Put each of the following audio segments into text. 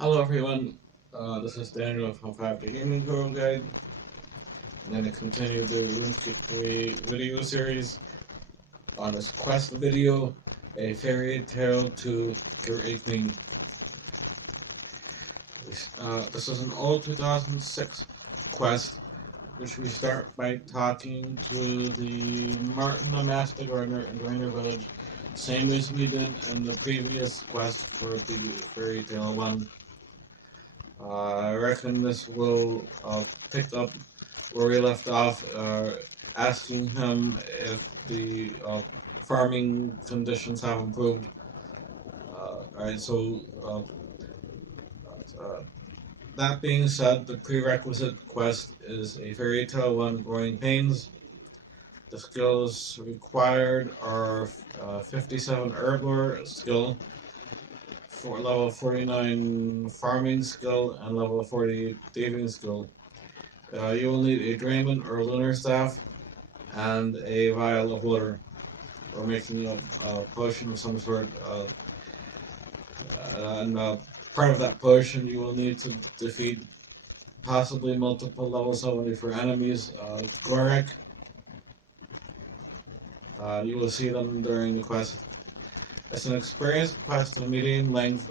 Hello everyone, this is Daniel from 5 the Gaming Guro Guide. I'm going to continue the Runescape 3 video series on this quest video, A Fairy Tale to Cure a Queen. This is an old 2006 quest, which we start by talking to the Martin the Master Gardener in Draynor Village, same as we did in the previous quest for the Fairy Tale 1. I reckon this will pick up where we left off, asking him if the farming conditions have improved. Alright, so uh, that being said, the prerequisite quest is a fairy tale one growing pains. The skills required are 57 Herblore skill, for level 49 farming skill, and level 40 thieving skill. You will need a Dramen or lunar staff and a vial of water, or making a potion of some sort. And part of that potion, you will need to defeat possibly multiple level 70 for enemies. Gorek, you will see them during the quest. It's an experience quest of medium length.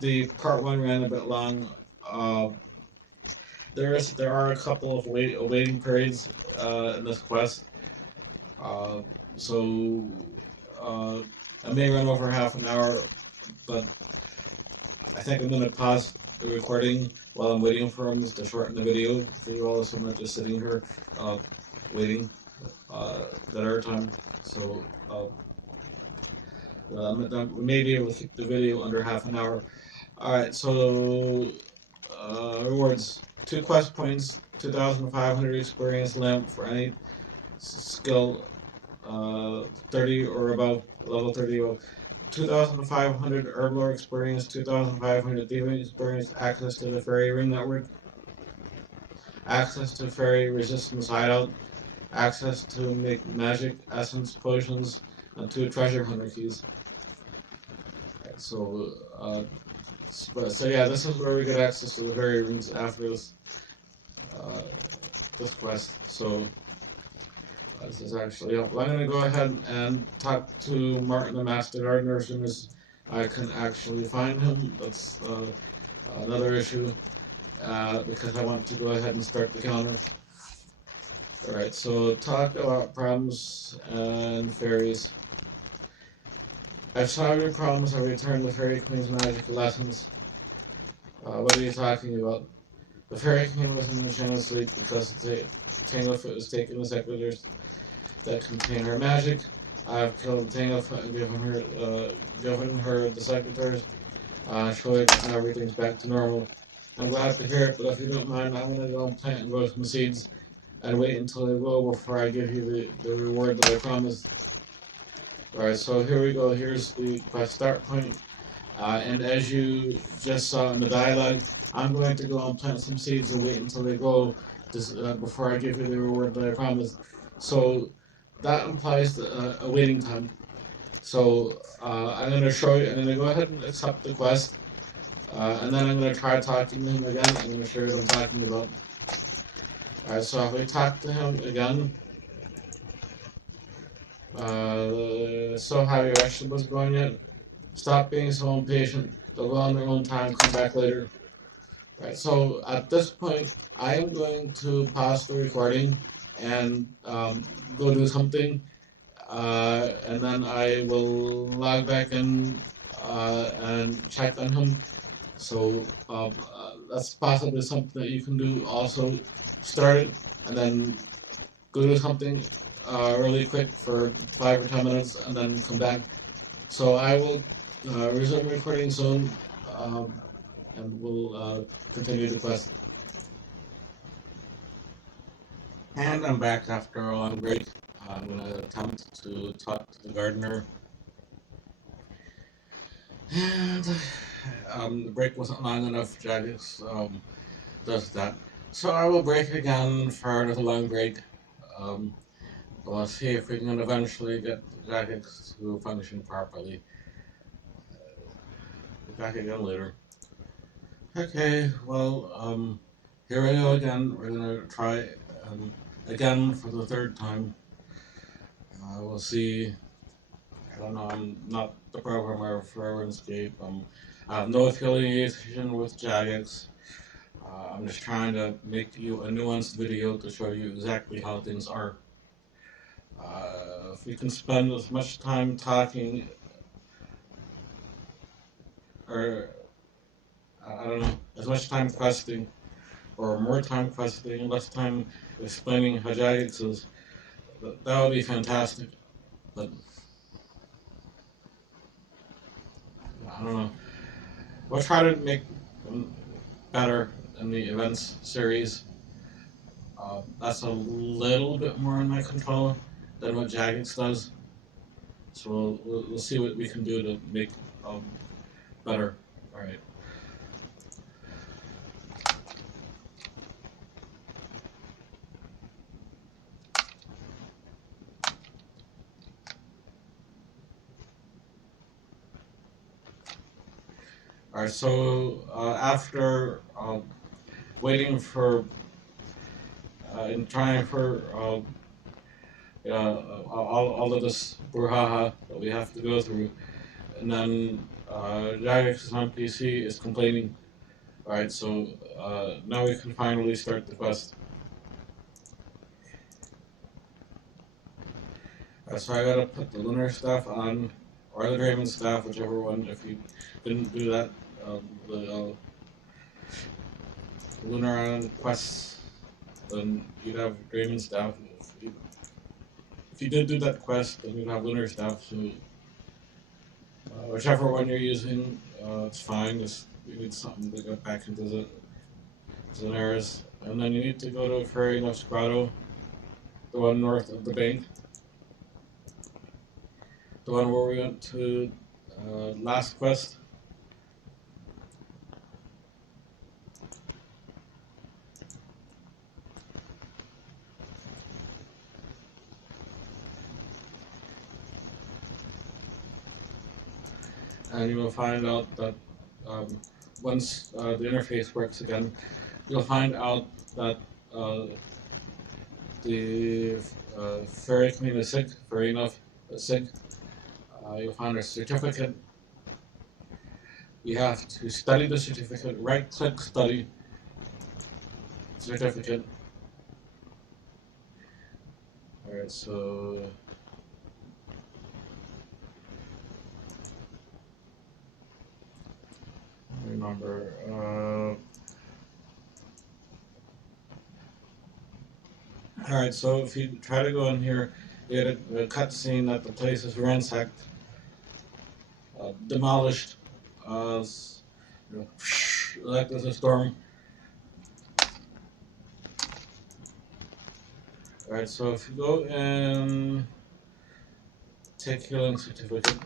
The part one ran a bit long. Uh, there are a couple of waiting periods in this quest. Uh, so uh, I may run over half an hour, but I think I'm gonna pause the recording while I'm waiting for him to shorten the video for you all, so I'm not just sitting here waiting that our time. So we may be able to keep the video under half an hour. Alright, so rewards. 2 quest points, 2,500 experience lamp for any skill 30 or above, level 30 or 2,500 Herblore experience, 2,500 Thieving experience, access to the Fairy Ring Network, access to Fairy Resistance Hideout, access to make magic essence potions, and 2 treasure hunter keys. So, so yeah, this is where we get access to the Fairy Rings after uh, this quest. So, this is actually helpful. I'm going to go ahead and talk to Martin the Master Gardener as soon as I can actually find him. That's another issue because I want to go ahead and start the counter. Alright, so talk about problems and fairies. I've solved your problems. I returned the Fairy Queen's magic lessons. What are you talking about? The Fairy Queen was in enchanted sleep because the Tanglefoot was taking the secretors that contain her magic. I've killed Tanglefoot and given her the secretors, showing that everything's back to normal. I'm glad to hear it, but if you don't mind, I'm gonna go and plant and grow some seeds and wait until they grow before I give you the reward that I promised. Alright, so here we go. Here's the quest start point. And as you just saw in the dialogue, I'm going to go and plant some seeds and wait until they grow before I give you the reward that I promised. So that implies a waiting time. So I'm going to show you, I'm going to go ahead and accept the quest. And then I'm going to try talking to him again. I'm going to show you what I'm talking about. Alright, so if we talk to him again, so have your vegetables going yet? Stop being so impatient. They'll go on their own time, come back later. Right, so at this point, I am going to pause the recording and go do something, and then I will log back in and check on him. So that's possibly something that you can do also. Start it and then go do something really quick for 5 or 10 minutes and then come back. So I will resume recording soon. And we'll continue the quest. And I'm back after a long break. I'm going to attempt to talk to the gardener. And the break wasn't long enough. Jagex does that. So I will break again for another long break. We'll see if we can eventually get Jagex to function properly. Be back again later. Okay, well, here we go again. We're gonna try again for the third time. We'll see. I don't know. I'm not the programmer for Runescape. I have no affiliation with Jagex. I'm just trying to make you a nuanced video to show you exactly how things are. If we can spend as much time talking, or I don't know, as much time questing, or more time questing, less time explaining how Jagex is, that would be fantastic. But I don't know. We'll try to make them better in the events series. That's a little bit more in my control than what Jagex does. So we'll see what we can do to make um, better. All right. All right. So after waiting for and trying for all of this brouhaha that we have to go through, and then Jagex on PC is complaining. All right. So now we can finally start the quest. So I gotta put the lunar stuff on, or the Dramen staff, whichever one. If you didn't do that, the lunar on quests, then you'd have Dramen staff. If you did do that quest, then you'd have lunar staff. So whichever one you're using, it's fine. Just you need something to get back into the Zanaris. And then you need to go to Ferry Grotto, the one north of the bank. The one where we went to last quest. And you will find out that once the interface works again, you'll find out that the fairy queen is sick, fairy enough is sick. You'll find a certificate. You have to study the certificate, right click study certificate. Alright, so remember alright, so if you try to go in here, you get a cutscene that the place is ransacked, demolished, you know, like there's a storm. Alright, so if you go and take healing certificate.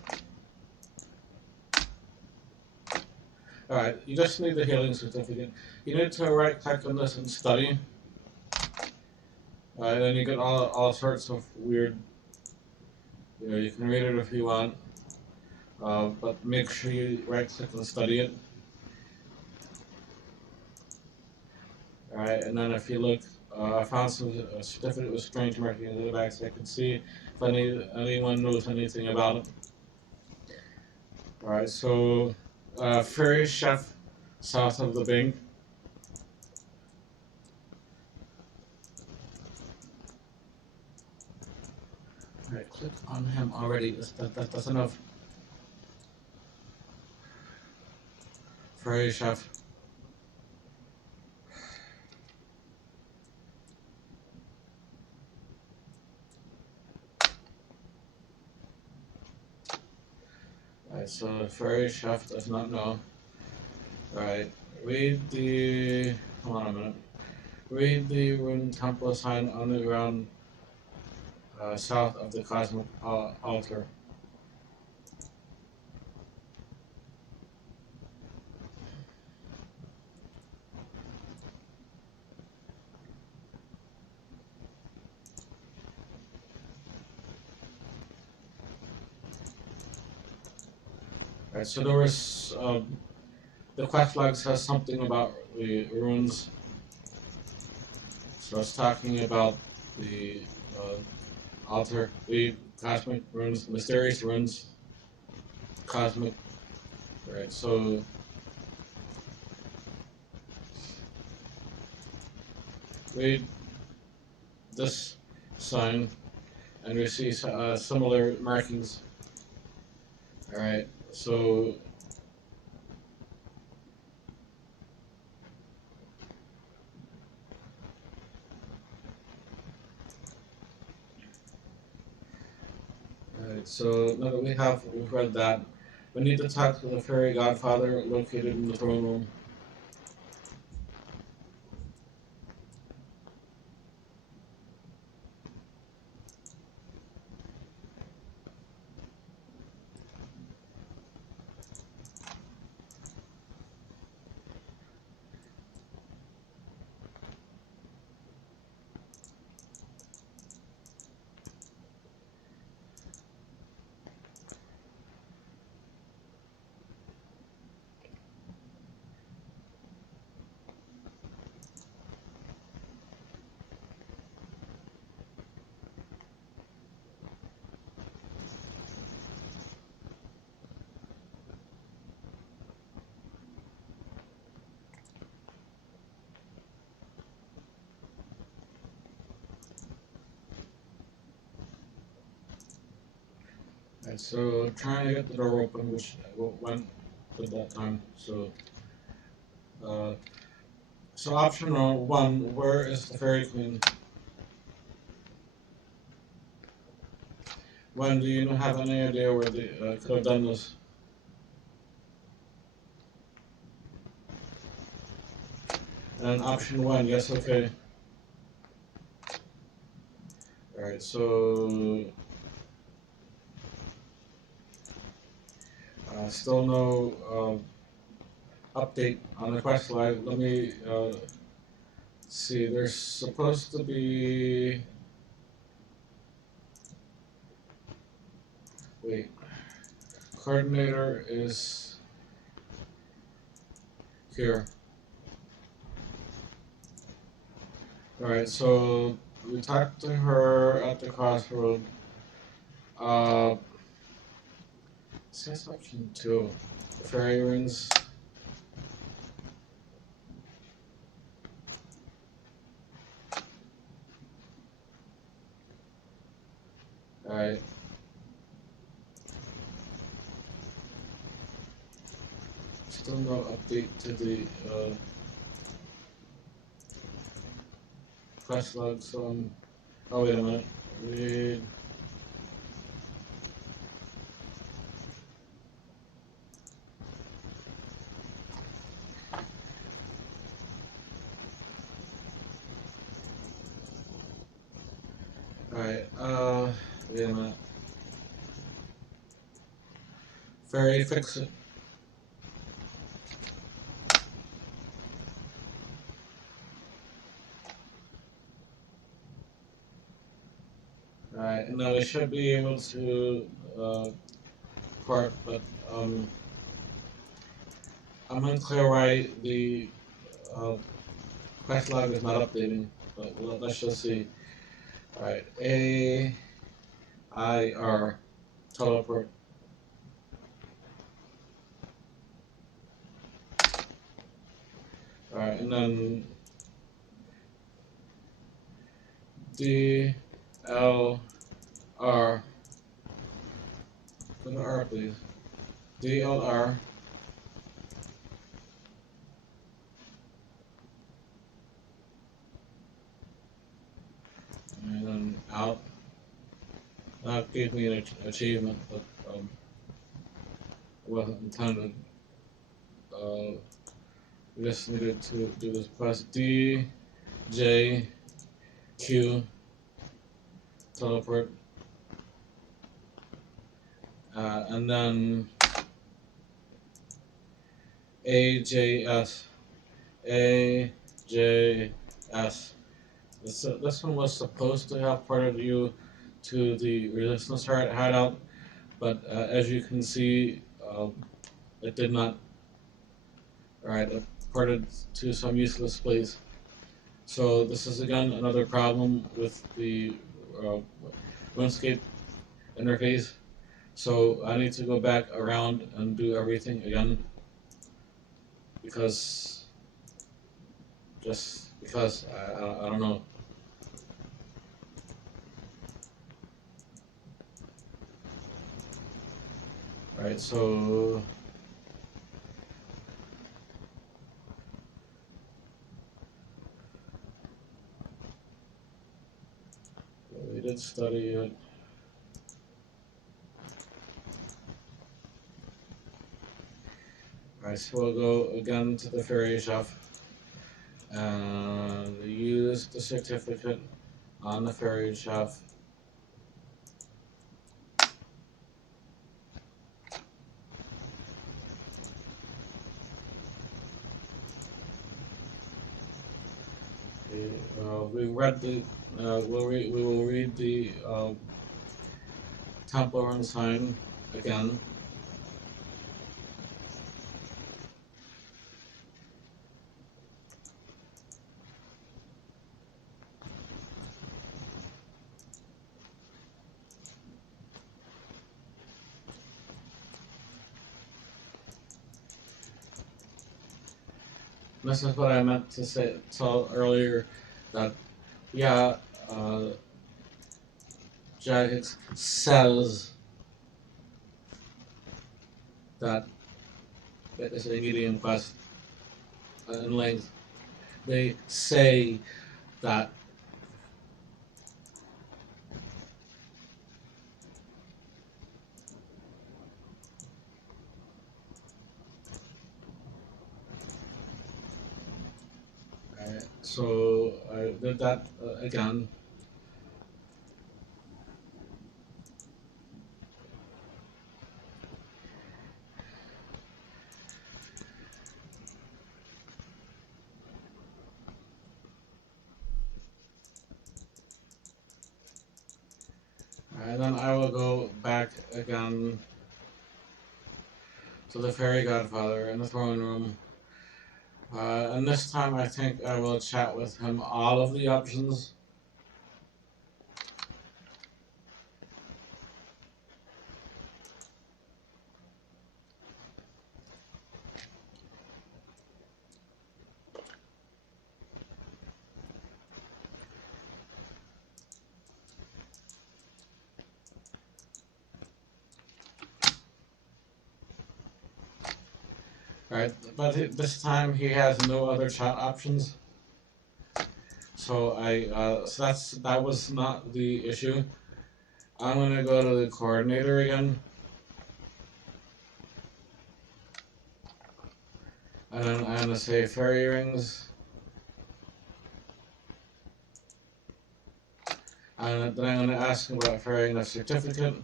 Alright, you just need the healing certificate. You need to right click on this and study. Then you get all sorts of weird, you can read it if you want, but make sure you right click and study it. Alright, and then if you look, I found some certificate with strange markings in the back so I can see if anyone knows anything about it. Alright, so Fairy Chef south of the bank. Alright, click on him already. That's enough. Fairy Chef. Alright, so the Fairy Chef does not know. Alright, read the. Hold on a minute. Read the rune temple sign on the ground south of the cosmic altar. Alright, so there was the quest log says something about the runes. So it's talking about the altar, the cosmic runes, mysterious runes, cosmic. Right. So read this sign, and we see similar markings. All right. So Alright, so now that we've read that, we need to talk to the fairy godfather located in the throne room. Alright, so trying to get the door open, which went at that time. Uh, so option one, where is the fairy queen? When do you have any idea where they could have done this? And option one, yes, okay. Alright, so still no update on the quest log. Let me see. There's supposed to be. Wait. Coordinator is here. Alright, so we talked to her at the crossroad. Says option 2. The fairy rings. Alright. Still no update to the quest log, so oh wait a minute. Read. Alright, wait a minute. Fairy, fix it. Alright, now we should be able to port, but I'm unclear why the quest log is not updating, but let's just see. Alright, A-I-R, teleport. Alright, and then D-L-R, go to R please, D-L-R, and then out. That gave me an achievement, but wasn't intended. We just needed to do this quest. D, J, Q, teleport, and then A, J, S, A, J, S. This one was supposed to have ported you to the resistance hideout, but as you can see, it did not. Alright, it ported to some useless place. So this is again another problem with the uh, Runescape interface. So I need to go back around and do everything again because just because I don't know. Alright, so we did study it. Alright, so we'll go again to the ferry shop and use the certificate on the ferry shop. We read the. We will read the Templar sign again. This is what I meant to tell earlier, that yeah, Jagex says that it is a medium quest in length. They say that so I did that again. And then I will go back again to the Fairy Godfather in the throne room. And this time I think I will chat with him all of the options. Right, but this time he has no other chat options. So that was not the issue. I'm gonna go to the coordinator again. And then I'm gonna say fairy rings. And then I'm gonna ask him about ferrying a certificate.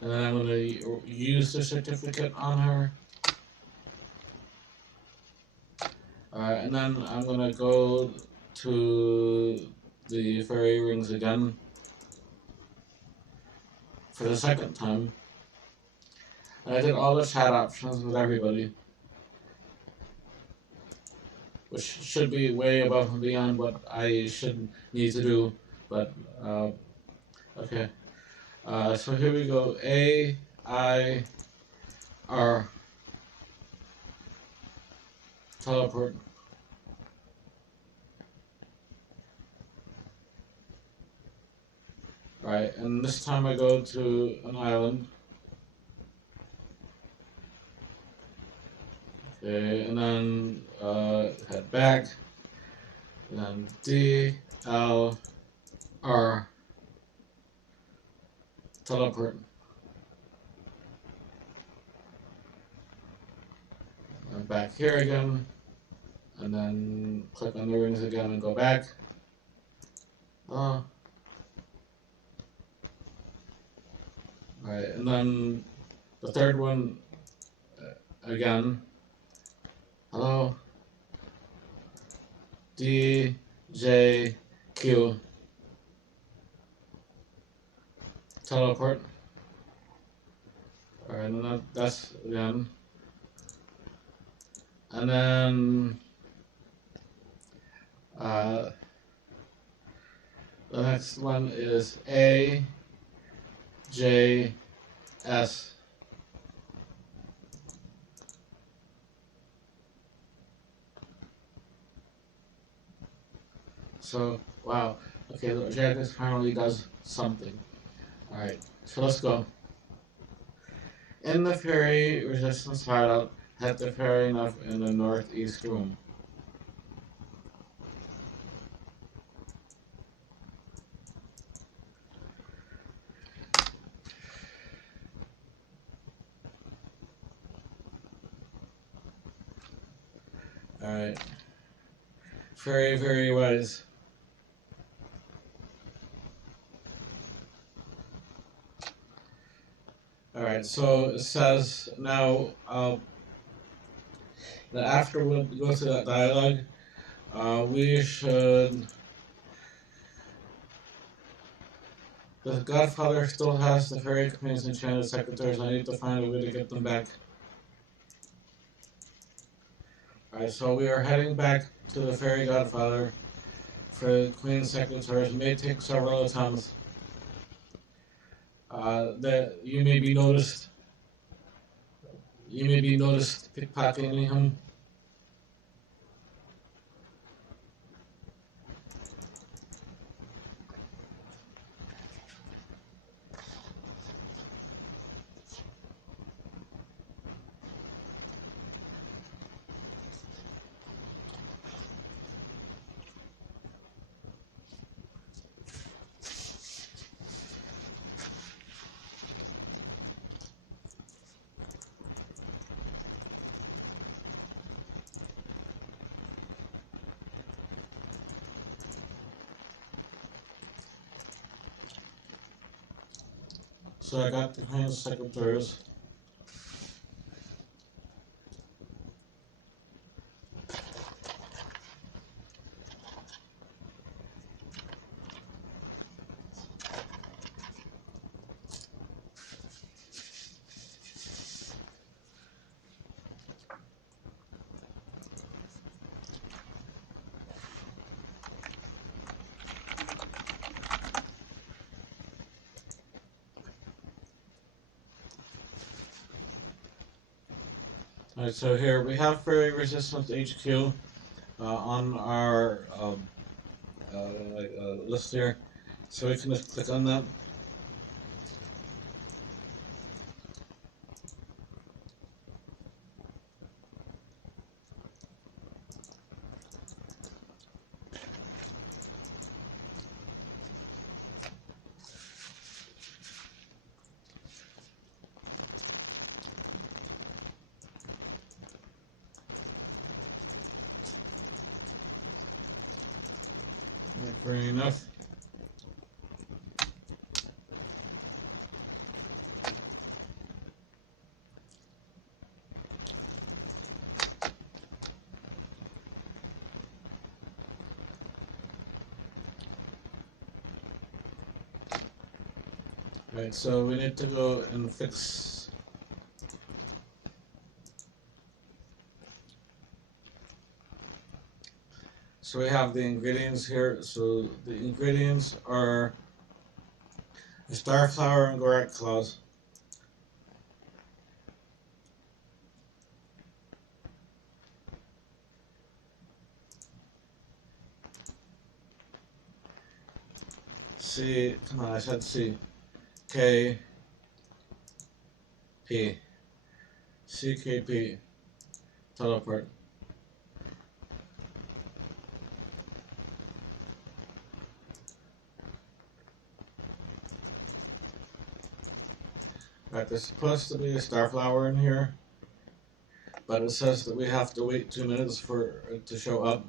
And then I'm gonna use the certificate on her. And then I'm gonna go to the fairy rings again for the second time. And I did all the chat options with everybody, which should be way above and beyond what I should need to do, but okay. So here we go. A, I, R. Teleport. Right, and this time I go to an island. Okay, and then head back. And then D, L, R. Teleport. I'm back here again. And then click on the rings again and go back. Right, and then the third one again. Hello. D, J, Q. Teleport. Alright, and that's again. And then the next one is A, J, S. So, wow. Okay, the objective finally does something. Alright, so let's go. In the ferry resistance hideout, head the ferry enough in the northeast room. Alright. Very, very wise. Alright, so it says now that after we go through that dialogue, we should. The Godfather still has the fairy queens and enchanted secretaries. I need to find a way to get them back. Alright, so we are heading back to the fairy Godfather for the queen secretaries. It may take several attempts. That you may be noticed. You may be noticed pickpocketing him. So I got the queen secretaries. Alright, so here we have fairy resistance HQ on our list here. So we can just click on that. Fair enough. Right, so we need to go and fix. So we have the ingredients here. So the ingredients are a starflower and gorak claws. C, come on, I said C. K, P. CKP. Teleport. Right, there's supposed to be a starflower in here, but it says that we have to wait 2 minutes for it to show up.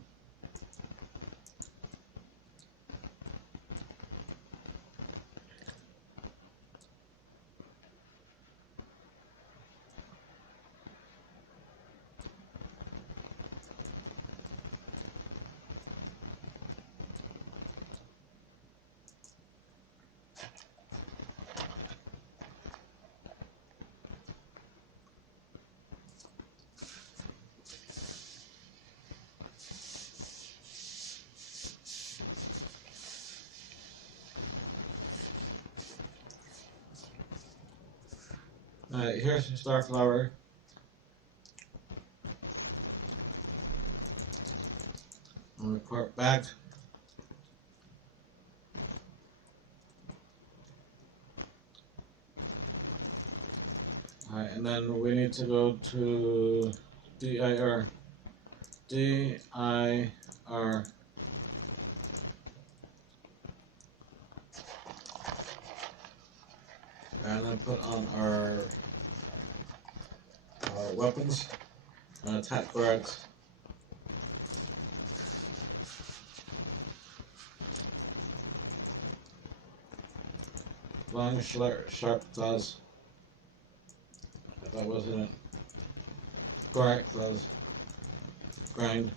Alright, here's your star flower. I'll report back. Alright, and then we need to go to DIR. DIR. And then put on our weapons and attack guards. Long, sharp claws. That wasn't it. Correct claws. Grind.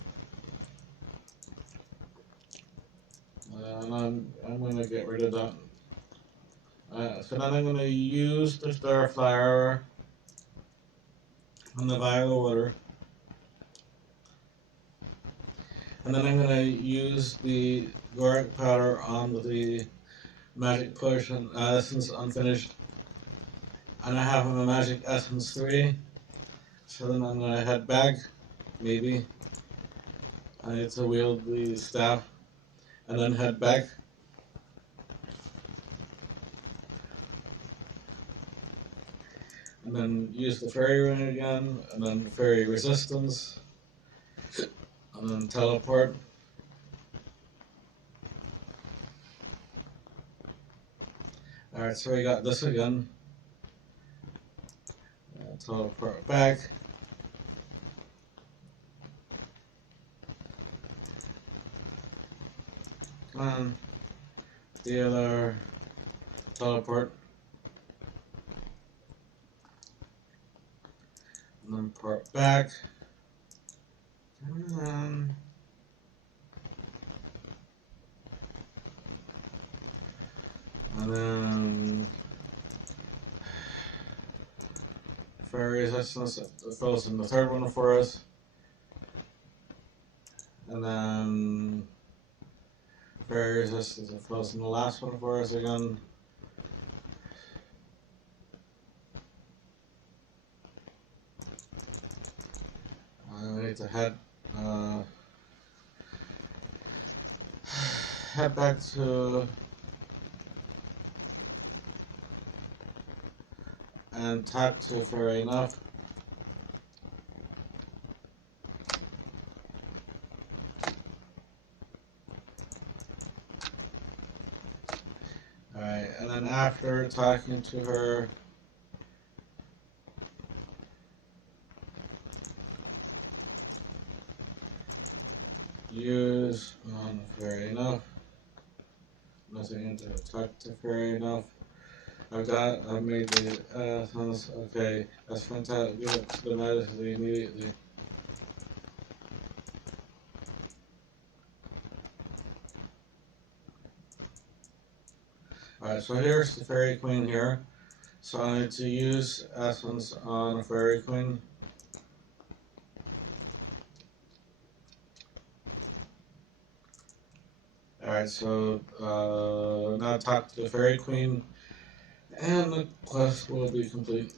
And I'm gonna get rid of that. So then I'm gonna use the star flower on the vial of water. And then I'm gonna use the Goric powder on the magic potion essence unfinished. And I have a magic essence 3. So then I'm gonna head back, maybe. I need to wield the staff and then head back. And then use the fairy ring again, and then fairy resistance, and then teleport. Alright, so we got this again. Teleport back. Come on. The other teleport. And then port back. Come on. And then fairy resistance fills in the third one for us. And then fairy resistance fills in the last one for us again. We need to head back to and talk to fairy enough. Alright, and then after talking to her, use on fairy enough. Nothing to talk to fairy enough. I've made the essence. Okay, that's fantastic. Give it to the medicine immediately. Alright, so here's the fairy queen here. So I need to use essence on a fairy queen. Alright, so now talk to the fairy queen, and the quest will be complete.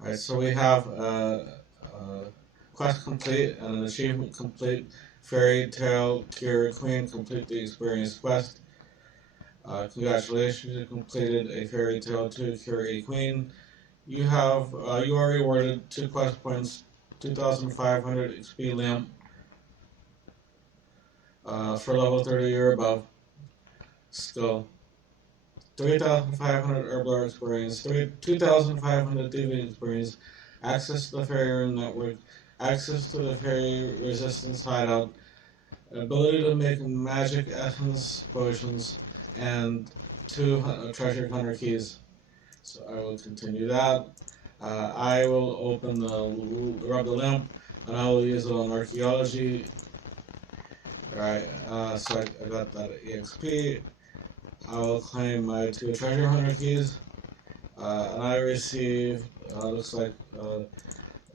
Alright, so we have quest complete and an achievement complete. Fairy Tale Cure Queen, complete the experience quest. Congratulations, you completed a Fairy Tale 2 Cure a Queen. You have you are rewarded 2 quest points, 2,500 XP lamp for level 30 or above. Skill 3,500 Herblore experience, 2,500 Thieving experience, access to the fairy network, access to the fairy resistance hideout, ability to make magic essence potions, and 2 treasure hunter keys. So I will continue that. I will open the rub the lamp, and I will use it on archaeology. Alright, so I got that EXP. I will claim my 2 treasure hunter keys, and I received looks like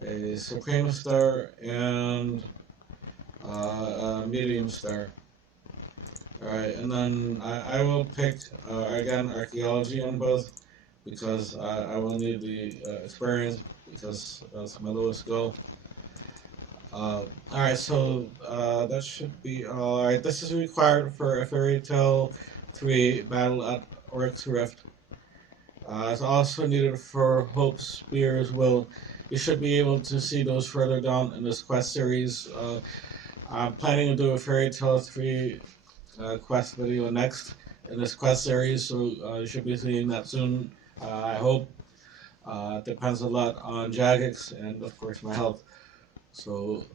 a Supreme Star and medium star. Alright, and then I will pick, again, archaeology on both, because I will need the experience, because that's my lowest goal. Alright, so that should be alright. This is required for a Fairy Tale 3 battle at Oryx Rift. It's also needed for Hope Spear's Will. You should be able to see those further down in this quest series. I'm planning to do a Fairy Tale 3 quest video next in this quest series, so you should be seeing that soon. I hope. It depends a lot on Jagex and, of course, my health. So,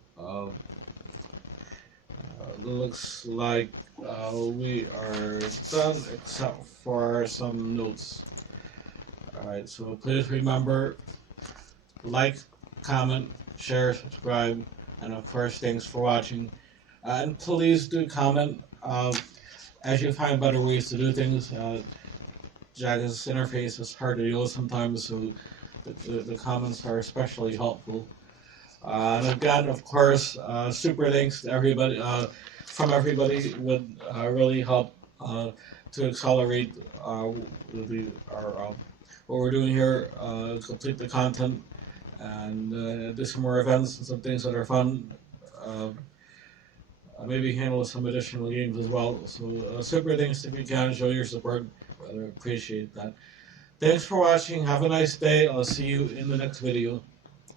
looks like we are done, except for some notes. Alright, so please remember, like, comment, share, subscribe, and of course, thanks for watching. And please do comment as you find better ways to do things. Jage's interface is hard to use sometimes, so the comments are especially helpful. And again, of course, super thanks to everybody, from everybody would really help to accelerate what we're doing here, complete the content, and do some more events and some things that are fun. Maybe handle some additional games as well. So super thanks if you can show your support. Rather appreciate that. Thanks for watching. Have a nice day. I'll see you in the next video.